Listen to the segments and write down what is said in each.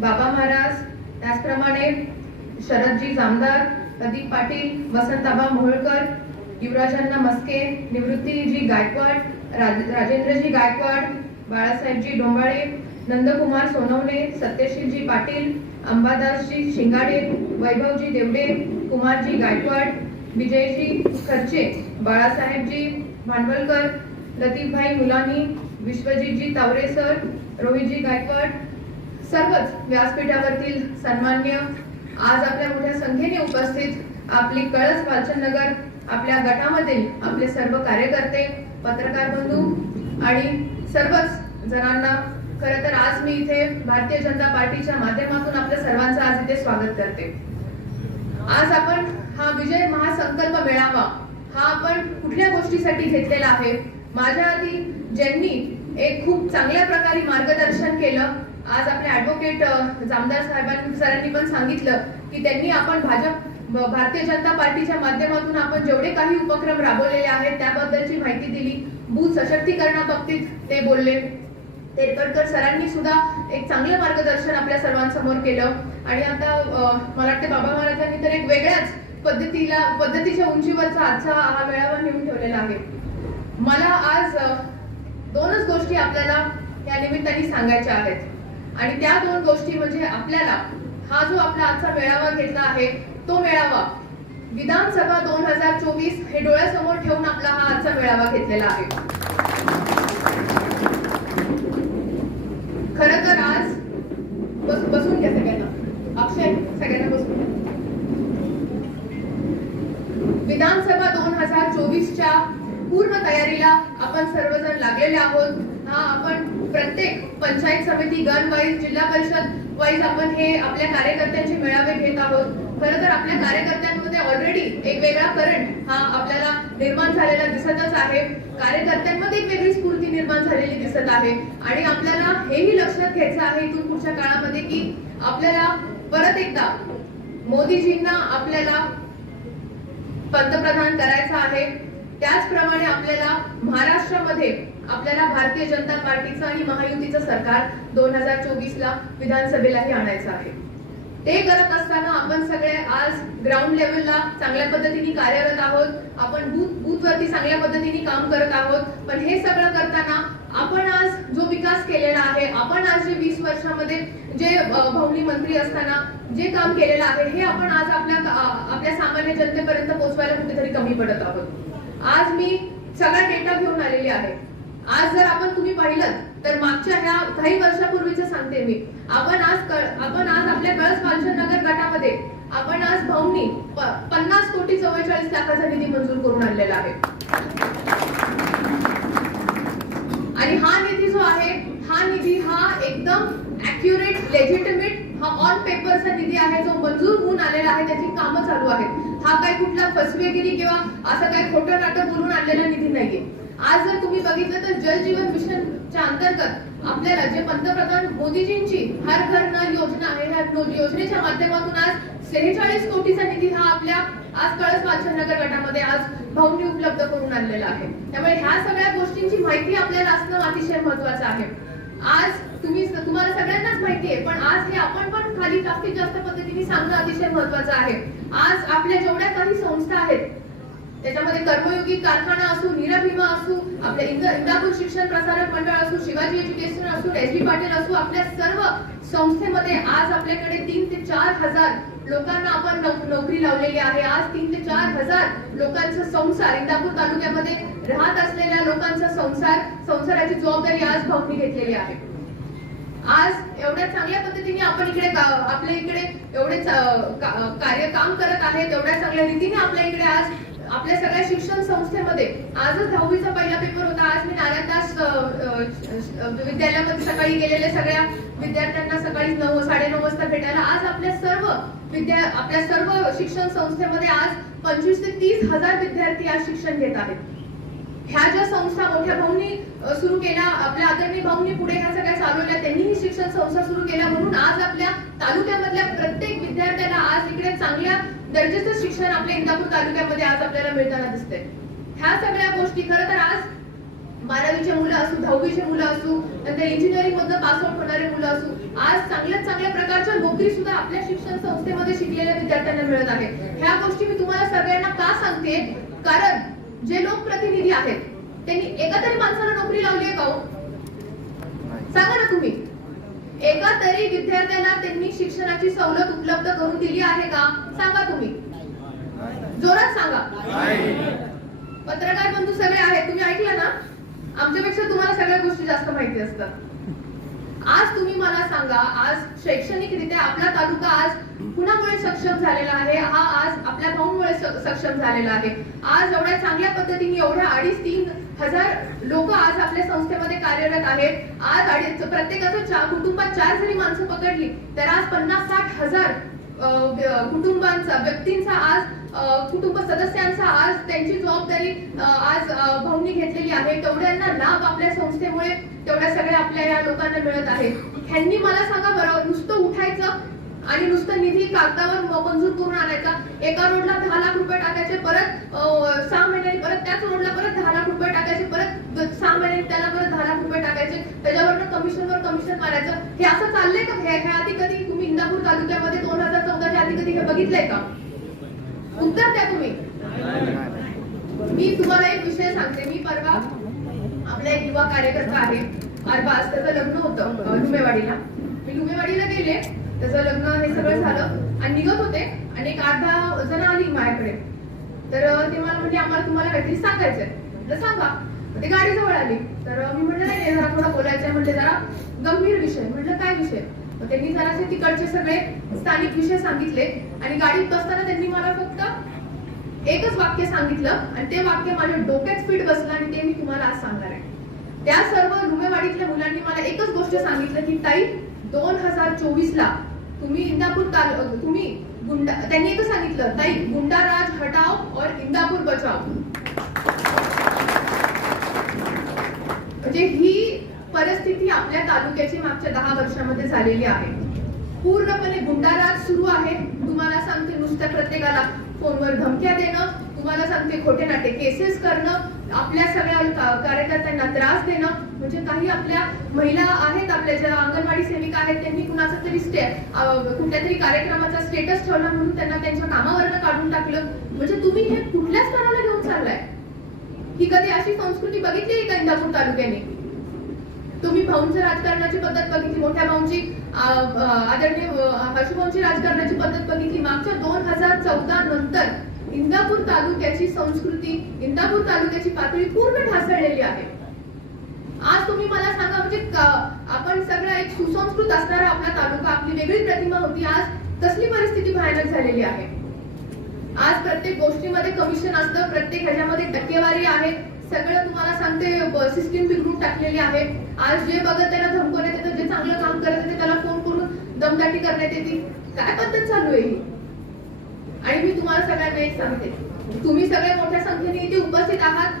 बाबा महाराज त्याचप्रमाणे शरदजी जामदार प्रदीप पाटील वसंताबा मोहोळकर युवराजांना मस्के निवृत्तीजी गायकवाड राज- राजेंद्रजी गायकवाड बाळासाहेबजी डोंबाळे नंदकुमार सोनवणे सत्यशीलजी पाटील अंबादासजी शिंगाडे वैभवजी देवडे कुमारजी गायकवाड विजयजी खर्चे बाळासाहेबजी भांडवलकर लतीफभाई मुलानी विश्वजीतजी तावरे सर रोहितजी गायकवाड सर्वच व्यासपीठावरील सन्मान्य आज आपल्या मोठ्या संख्येने उपस्थित आपली कळस वाचननगर आपल्या गटामधील आपले सर्व कार्यकर्ते पत्रकार बंधू आणि सर्वच जणांना खरं तर आज मी इथे भारतीय जनता पार्टीच्या माध्यमातून आपल्या सर्वांचं आज इथे स्वागत करते. आज आपण हा विजय महासंकल्प मेळावा हा आपण कुठल्या गोष्टीसाठी घेतलेला आहे? माझ्या आधी ज्यांनी एक खूप चांगल्या प्रकारे मार्गदर्शन केलं आज आपले ॲडव्होकेट जामदार साहेबांनी सरांनी पण सांगितलं की त्यांनी आपण भाजप भारतीय जनता पार्टीच्या माध्यमातून आपण जेवढे काही उपक्रम राबवलेले आहेत त्याबद्दलची माहिती दिली. बूथ सशक्तीकरणाबाबतीत ते बोलले. तेरकडकर सरांनी सुद्धा एक चांगलं मार्गदर्शन आपल्या सर्वांसमोर केलं. आणि आता मला वाटते बाबा महाराजांनी तर एक वेगळ्याच पद्धतीला पद्धतीच्या उंचीवरचा आजचा हा मेळावा नेऊन ठेवलेला आहे. मला आज दोनच गोष्टी आपल्याला या निमित्ताने सांगायच्या आहेत. आणि त्या दोन गोष्टी म्हणजे आपल्याला हा जो आपला आजचा मेळावा घेतला आहे तो मेळावा विधानसभा दोन हजार चोवीस हे डोळ्यासमोर ठेवून आपला हा आजचा मेळावा घेतलेला आहे. खर तर आज बस बसून घ्या सगळ्यांना. अक्षय सगळ्यांना बसून घ्या. विधानसभा दोन हजार चोवीसच्या पूर्ण तयारीला आपण सर्वजण लागलेले आहोत. हा आपण प्रत्येक पंचायत समिती गण वाईज जिल्हा परिषद वाईज आपण हे आपल्या कार्यकर्त्यांचे मेळावे घेत आहोत. खरं तर आपल्या कार्यकर्त्यांमध्ये ऑलरेडी एक वेगळा करंट हा आपल्याला निर्माण झालेला दिसतच आहे. कार्यकर्त्यांमध्ये एक वेगळी स्फूर्ती निर्माण झालेली दिसत आहे. आणि आपल्याला हेही लक्षात घ्यायचं आहे इथून पुढच्या काळामध्ये की आपल्याला परत एकदा मोदीजींना आपल्याला पंतप्रधान करायचं आहे. त्याचप्रमाणे आपल्याला महाराष्ट्रामध्ये आपल्याला भारतीय जनता पार्टीचं आणि महायुतीचं सरकार दोन हजार चोवीस ला विधानसभेलाही आणायचं आहे. ते करत असताना आपण सगळे आज ग्राउंड लेवलला चांगल्या पद्धतीने कार्यरत आहोत. आपण बूथ बूथवरती चांगल्या पद्धतीने काम करत आहोत. पण हे सगळं करताना आपण आज जो विकास केलेला आहे आपण आज जे वीस वर्षामध्ये जे भवनी मंत्री असताना जे काम केलेलं आहे हे आपण आज आपल्या आपल्या सामान्य जनतेपर्यंत पोहोचवायला कुठेतरी कमी पडत आहोत. आज मी सगळा डेटा घेऊन आलेली आहे. आज जर आपण तुम्ही पाहिलं तर मागच्या ह्या काही वर्षापूर्वीच सांगते मी. आपण आज आपण आज आपल्या कळस नगर गटामध्ये आपण आज भाऊनी पन्नास कोटी चव्वेचाळीस लाखाचा निधी मंजूर करून आणलेला आहे. आणि हा निधी जो आहे हा निधी हा एकदम अॅक्युरेट लेजिटमेट हा ऑन पेपरचा निधी आहे जो मंजूर होऊन आलेला आहे त्याची कामं चालू आहेत. हा काय कुठला फसवेगिरी किंवा असं काय खोटं नाटक बोलून आणलेला निधी नाहीये. आज जर तुम्ही बघितलं तर जल जीवन मिशनच्या अंतर्गत आपल्याला जे पंतप्रधान मोदीजींची हर घर नल योजना आहे. ह्या योजनेच्या माध्यमातून आज सेहेचाळीस कोटीचा निधी हा आपल्या आज कळस वाचननगर गटामध्ये आज भाऊनी उपलब्ध करून आणलेला आहे. त्यामुळे ह्या सगळ्या गोष्टींची माहिती आपल्याला असणं अतिशय महत्वाचं आहे. आज तुम्ही तुम्हाला सगळ्यांनाच माहिती आहे पण आज हे आपण पण खाली जास्तीत जास्त पद्धतीने सांगणं अतिशय महत्वाचं आहे. आज आपल्या जेवढ्या काही संस्था आहेत त्याच्यामध्ये कर्मयोगी कारखाना असू निरभीमा असू आपल्या इंदापूर शिक्षण प्रसारक मंडळ असू शिवाजी एज्युकेशन असू एस डी पाटील असू आपल्या सर्व संस्थेमध्ये आज आपल्याकडे तीन ते चार हजार लोकांना आपण नोकरी लावलेली आहे. आज तीन ते चार हजार लोकांचा संसार इंदापूर तालुक्यामध्ये राहत असलेल्या लोकांचा संसार संसाराची जबाबदारी आज भाऊनी घेतलेली आहे. आज एवढ्या चांगल्या पद्धतीने आपण इकडे आपल्या इकडे एवढे कार्य काम करत आहेत एवढ्या चांगल्या रीतीने आपल्या इकडे आज आपल्या सगळ्या शिक्षण संस्थेमध्ये आजच दहावीचा पहिला पेपर होता. आज मी नारायणदास विद्यालयामध्ये सकाळी गेलेल्या सगळ्या विद्यार्थ्यांना सकाळी नऊ साडे नऊ वाजता भेटायला. आज आपल्या सर्व विद्या आपल्या सर्व शिक्षण संस्थेमध्ये आज पंचवीस ते तीस हजार विद्यार्थी आज शिक्षण घेत आहेत. ह्या ज्या संस्था मोठ्या भाऊंनी सुरू केल्या आपल्या आदरणीय भाऊंनी पुढे ह्या सगळ्या चालवल्या त्यांनीही शिक्षण संस्था सुरू केल्या म्हणून आज आपल्या तालुक्यामधल्या प्रत्येक विद्यार्थ्याला आज इकडे चांगल्या दर्जाचं शिक्षण आपल्या इंदापूर तालुक्यामध्ये आज आपल्याला मिळताना दिसते ह्या सगळ्या गोष्टी खरं तर आज बारावीचे मुलं असू दहावीचे मुलं असू नंतर इंजिनिअरिंग मधनं पास आउट होणारे मुलं असू आज चांगल्या चांगल्या प्रकारच्या नोकरी सुद्धा आपल्या शिक्षण संस्थेमध्ये शिकलेल्या विद्यार्थ्यांना मिळत आहे. ह्या गोष्टी मी तुम्हाला सगळ्यांना का सांगते? कारण जे लोकप्रतिनिधी आहेत त्यांनी एका तरी माणसाला नोकरी लावली आहे का हो? सांगा ना तुम्ही. एका तरी विद्यार्थ्याला त्यांनी शिक्षणाची सवलत उपलब्ध करून दिली आहे का? सांगा तुम्ही. जोरात सांगा. पत्रकार बंधू सगळे आहेत तुम्ही ऐकलं ना? आमच्यापेक्षा तुम्हाला सगळ्या गोष्टी जास्त माहिती असतात. आज तुम्ही मला सांगा आज शैक्षणिकरित्या आपला तालुका आज कुणामुळे सक्षम झालेला आहे? हा आज आपल्या भाऊमुळे सक्षम झालेला आहे. आज एवढ्या चांगल्या पद्धतीने एवढ्या अडीच तीन हजार लोक आज आपल्या संस्थेमध्ये कार्यरत आहेत. आज अडीच प्रत्येकाचं चा- कुटुंबात चार जरी माणसं पकडली तर आज पन्नास साठ हजार कुटुंबांचा व्यक्तींचा आज कुटुंब सदस्यांचा आज त्यांची जबाबदारी आज भाऊनी घेतलेली आहे. तेवढ्यांना लाभ आपल्या संस्थेमुळे तेवढ्या सगळ्या आपल्या या लोकांना मिळत आहे. ह्यांनी मला सांगा बरं नुसतं उठायचं आणि नुसतं निधी कागदावर मंजूर करून आणायचा. एका रोडला दहा लाख रुपये टाकायचे परत सहा महिन्यांनी परत त्याच रोडला परत दहा लाख रुपये टाकायचे परत सहा महिन्यांनी त्याला परत दहा लाख रुपये टाकायचे. त्याच्यावरनं कमिशनवर कमिशन मारायचं. हे असं चाललंय का? हे आधी कधी तुम्ही इंदापूर तालुक्यामध्ये दोन हजार चौदाच्या आधी कधी हे बघितलंय का? उत्तर द्या तुम्ही. मी तुम्हाला एक विषय सांगते. मी परवा आपला एक युवा कार्यकर्ता आहे. अरबाज त्याचं लग्न होतं लुमेवाडीला मी लुमेवाडीला गेले. त्याचं लग्न हे सगळं झालं आणि निघत होते आणि एक अर्धा जण आली माझ्याकडे. तर ते मला म्हणजे आम्हाला तुम्हाला काहीतरी सांगायचंय. तर सांगा. ते गाडी जवळ आली. तर मी म्हटलं नाही जरा थोडा बोलायचंय. म्हणजे जरा गंभीर विषय. म्हटलं काय विषय? त्यांनी जरासे तिकडचे सगळे स्थानिक विषय सांगितले आणि गाडीत बसताना त्यांनी एकच वाक्य सांगितलं आणि ते वाक्य माझ्या डोक्यात फिट बसलं आणि ते मी तुम्हाला आज सांगणार आहे. त्या सर्व रुमेवाडीतल्या मुलांनी मला एकच गोष्ट सांगितलं की ताई दोन हजार चोवीस ला तुम्ही इंदापूर ताल तुम्ही गुंडा त्यांनी एकच सांगितलं ताई गुंडाराज हटाव और इंदापूर बचाव म्हणजे ही परिस्थिती आपल्या तालुक्याची मागच्या दहा वर्षामध्ये झालेली आहे. पूर्णपणे गुंडाराज सुरू आहे. तुम्हाला सांगते नुसत्या प्रत्येकाला फोनवर धमक्या देणं तुम्हाला सांगते खोटे नाटे केसेस करणं आपल्या सगळ्या कार्यकर्त्यांना त्रास देणं म्हणजे काही आपल्या महिला आहेत आपल्या ज्या अंगणवाडी सेविका आहेत त्यांनी कुणाचा तरी स्टे कुठल्या तरी कार्यक्रमाचा स्टेटस ठेवला म्हणून त्यांना त्यांच्या कामावरनं काढून टाकलं. म्हणजे तुम्ही हे कुठल्या स्तराला घेऊन चाललाय? ही कधी अशी संस्कृती बघितली आहे का इंदापूर तालुक्याने? तुम्ही भाऊंच्या राजकारणाची पद्धत बघितली मोठ्या भाऊंची आदरणीय हर्षभाऊंची राजकारणाची पद्धत बघितली. मागच्या दोन हजार चौदा नंतर इंदापूर तालुक्याची संस्कृती इंदापूर तालुक्याची पातळी पूर्ण ढासळलेली आहे. आज तुम्ही मला सांगा म्हणजे आपण सगळा एक सुसंस्कृत असणारा आपला तालुका आपली वेगळी प्रतिमा होती आज तसली परिस्थिती भयानक झालेली आहे? आज प्रत्येक गोष्टीमध्ये कमिशन असतं प्रत्येक ह्याच्यामध्ये टक्केवारी आहे. सगळं तुम्हाला सांगते सिस्टीम बिघडून टाकलेली आहे. आज जे बघत त्याला धमकवण्यात येतं जे चांगलं काम करत ते त्याला फोन करून दमदाटी करण्यात येते. काय पद्धत चालू आहे ही? आणि मी तुम्हाला सगळ्यांना एक सांगते. तुम्ही सगळे मोठ्या संख्येने इथे उपस्थित आहात.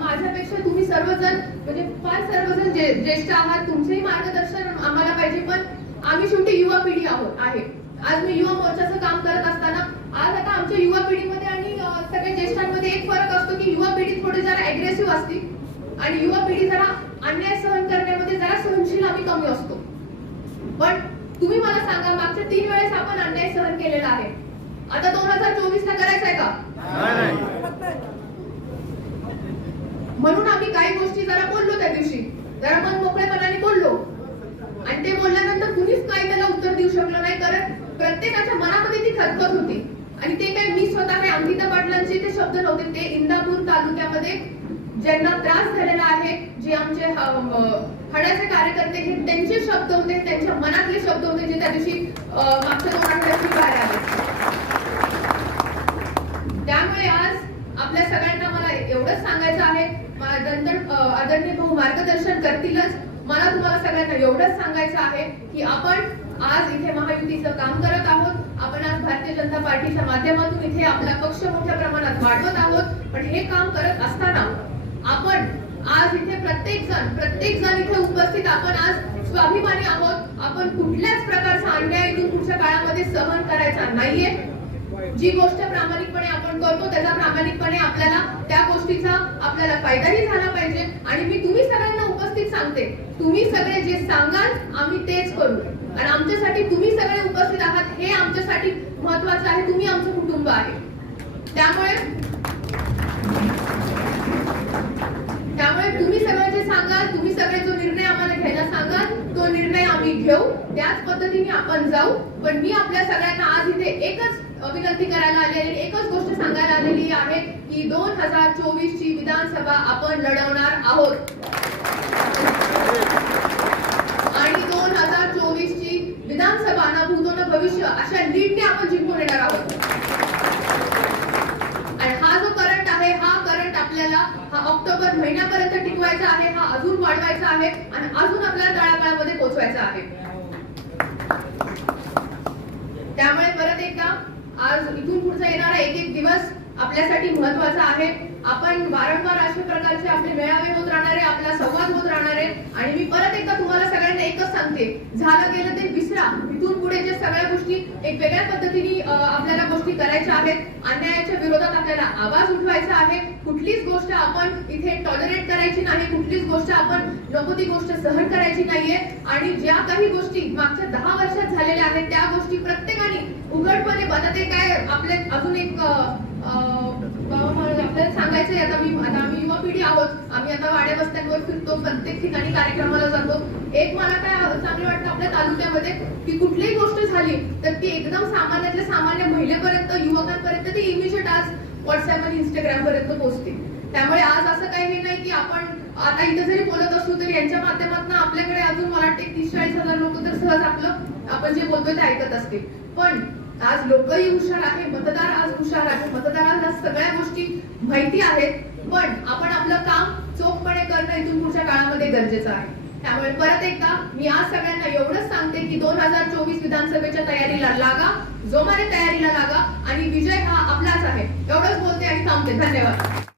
माझ्यापेक्षा तुम्ही सर्वजण म्हणजे फार सर्वजण जे- ज्येष्ठ आहात तुमचेही मार्गदर्शन आम्हाला पाहिजे. पण आम्ही शेवटी युवा पिढी आहोत आहे. आज मी युवा मोर्चाचं काम करत असताना आज आता आमच्या युवा पिढीमध्ये आणि सगळ्या ज्येष्ठांमध्ये एक फरक असतो की युवा पिढी थोडी जरा अग्रेसिव्ह असते. आणि युवा पिढी जरा अन्याय सहन करण्यामध्ये जरा सहनशील आम्ही कमी असतो. पण तुम्ही मला सांगा मागच्या तीन वेळेस आपण अन्याय सहन केलेला आहे. आता दोन हजार चोवीस ला करायचंय का? म्हणून आम्ही काही गोष्टी जरा बोललो त्या दिवशी. जरा मन मोकळेपणाने बोललो. आणि ते बोलल्यानंतर कुणीच काही त्याला उत्तर देऊ शकलं नाही कारण प्रत्येकाच्या मनामध्ये ती खतखत होती. आणि ते काही मी स्वतः अंकिता पाटलांचे ते शब्द नव्हते. ते इंदापूर तालुक्यामध्ये ज्यांना त्रास झालेला आहे जे आमचे हडाचे कार्यकर्ते हे त्यांचे शब्द होते त्यांच्या मनातले शब्द होते जे त्या दिवशी मागच्या दोन आठवड्यात बाहेर आले त्यामुळे आज आपल्या सगळ्यांना मला एवढंच सांगायचं आहे आदरणीय भाऊ मार्गदर्शन करतीलच. मला तुम्हाला सगळ्यांना एवढंच सांगायचं आहे की आपण आज इथे महायुतीचं काम करत आहोत. आपण आज भारतीय जनता पार्टीच्या माध्यमातून इथे आपला पक्ष मोठ्या प्रमाणात वाढवत आहोत. पण हे काम करत असताना आपण आज इथे प्रत्येक जण प्रत्येक जण इथे उपस्थित आपण आज स्वाभिमानी आहोत. आपण कुठल्याच प्रकारचा अन्याय इथून पुढच्या काळामध्ये सहन करायचा नाहीये. जी गोष्ट प्रामाणिकपणे आपण करतो त्याचा प्रामाणिकपणे आपल्याला त्या गोष्टीचा आपल्याला फायदाही झाला पाहिजे. आणि मी तुम्ही सगळ्यांना उपस्थित सांगते तुम्ही सगळे जे सांगाल आम्ही तेच करू. आणि आमच्यासाठी तुम्ही सगळे उपस्थित आहात हे आमच्यासाठी महत्वाचं आहे. तुम्ही आमचं कुटुंब आहे. त्यामुळे त्यामुळे तुम्ही सगळ्यांचे जे सांगाल तुम्ही सगळे जो निर्णय आम्हाला घ्यायला सांगाल तो निर्णय आम्ही घेऊ. त्याच पद्धतीने आपण जाऊ. पण मी आपल्या सगळ्यांना आज इथे एकच विनंती करायला आलेली एकच गोष्ट सांगायला आलेली आहे की दोन हजार चोवीस ची विधानसभा आपण लढवणार आहोत. आणि दोन हजार चोवीस ची विधानसभा ना भूतो ना भविष्य अशा लीडने आपण जिंकून येणार आहोत आणि हा जो करंट आहे हा करंट आपल्याला हा ऑक्टोबर महिन्यापर्यंत टिकवायचा आहे हा अजून वाढवायचा आहे आणि अजून आपल्याला तळागाळामध्ये पोहोचवायचा आहे. त्यामुळे परत एकदा आज इथून पुढचा येणारा एक एक दिवस आपल्यासाठी महत्त्वाचा आहे. आपण वारंवार अशा प्रकारचे आपले मेळावे होत राहणारे आपला संवाद होत राहणारे. आणि मी परत एकदा तुम्हाला सगळ्यांना एकच सांगते. झालं गेलं ते विसरा इथून पुढे जे सगळ्या गोष्टी एक वेगळ्या पद्धतीने आपल्याला गोष्टी करायच्या आहेत अन्यायाच्या विरोधात आपल्याला आवाज उठवायचा आहे. कुठलीच गोष्ट आपण इथे टॉलरेट करायची नाही. कुठलीच गोष्ट आपण नको ती गोष्ट सहन करायची नाहीये. आणि ज्या काही गोष्टी मागच्या दहा वर्षात झालेल्या आहेत त्या गोष्टी प्रत्येकाने उघडपणे आता ते काय? आपले अजून एक आपल्याला सांगायचंय आता मी आता आम्ही युवा पिढी आहोत. आम्ही आता वाड्या वस्त्यांवर फिरतो प्रत्येक ठिकाणी कार्यक्रमाला जातो. एक मला काय चांगलं वाटतं आपल्या तालुक्यामध्ये की कुठलीही गोष्ट झाली तर ती एकदम सामान्यातल्या सामान्य महिलेपर्यंत युवकांपर्यंत ती इमिजिएट आज व्हॉट्सअप आणि इंस्टाग्राम पर्यंत पोहोचते. त्यामुळे आज असं काही हे नाही की आपण आता इथे जरी बोलत असलो तरी यांच्या माध्यमातून आपल्याकडे अजून मला वाटते तीस चाळीस हजार लोक तर सहज आपलं आपण जे बोलतोय ते ऐकत असतील. पण आज लोकही हुशार आहे मतदार आज हुशार आहे. मतदाराला सगळ्या गोष्टी माहिती आहेत पण आपण आपलं काम चोखपणे करणं इथून पुढच्या काळामध्ये गरजेचं आहे. त्यामुळे परत एकदा मी आज सगळ्यांना एवढंच सांगते की दोन हजार चोवीस विधानसभेच्या तयारीला लागा जोमाने तयारीला लागा आणि विजय हा आपलाच आहे. एवढंच बोलते आणि थांबते. धन्यवाद.